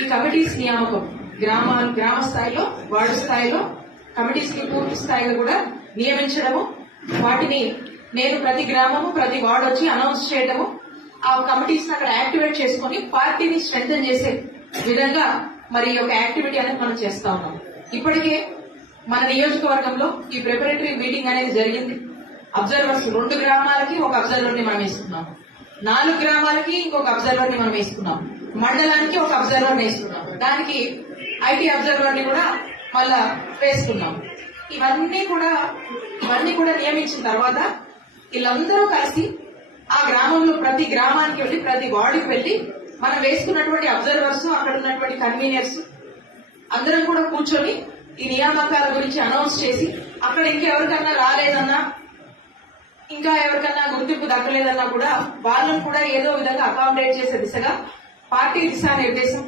ఈ కమిటీస్ నియామకం గ్రామ స్థాయిలో, వార్డు స్థాయిలో కమిటీస్ ని పూర్తి స్థాయిలో కూడా నియమించడము, వాటిని నేను ప్రతి గ్రామము ప్రతి వార్డు వచ్చి అనౌన్స్ చేయడము, ఆ కమిటీస్ అక్కడ యాక్టివేట్ చేసుకుని పార్టీని స్ట్రెంథెన్ చేసే విధంగా మరి ఒక యాక్టివిటీ అనేది మనం చేస్తా ఉన్నాం. ఇప్పటికే మన నియోజకవర్గంలో ఈ ప్రిపరేటరీ మీటింగ్ అనేది జరిగింది. అబ్జర్వర్స్ 2 గ్రామాలకి ఒక అబ్జర్వర్ ని మనం వేసుకున్నాం, 4 గ్రామాలకి ఇంకొక అబ్జర్వర్ ని మనం వేసుకున్నాం, మండలానికి ఒక అబ్జర్వర్ వేసుకున్నాం, దానికి ఐటీ అబ్జర్వర్ ని కూడా మళ్ళా వేసుకున్నాం. ఇవన్నీ కూడా నియమించిన తర్వాత వీళ్ళందరూ కలిసి ఆ గ్రామంలో ప్రతి గ్రామానికి వెళ్లి ప్రతి వార్డుకి వెళ్లి మనం వేసుకున్నటువంటి అబ్జర్వర్స్, అక్కడ ఉన్నటువంటి కన్వీనర్స్ అందరం కూడా కూర్చొని ఈ నియామకాల గురించి అనౌన్స్ చేసి, అక్కడ ఇంకెవరికన్నా రాలేదన్నా, ఇంకా ఎవరికన్నా గుర్తింపు దక్కలేదన్నా కూడా వాళ్ళని కూడా ఏదో విధంగా అకామిడేట్ చేసే దిశగా పార్టీ దిశానిర్దేశం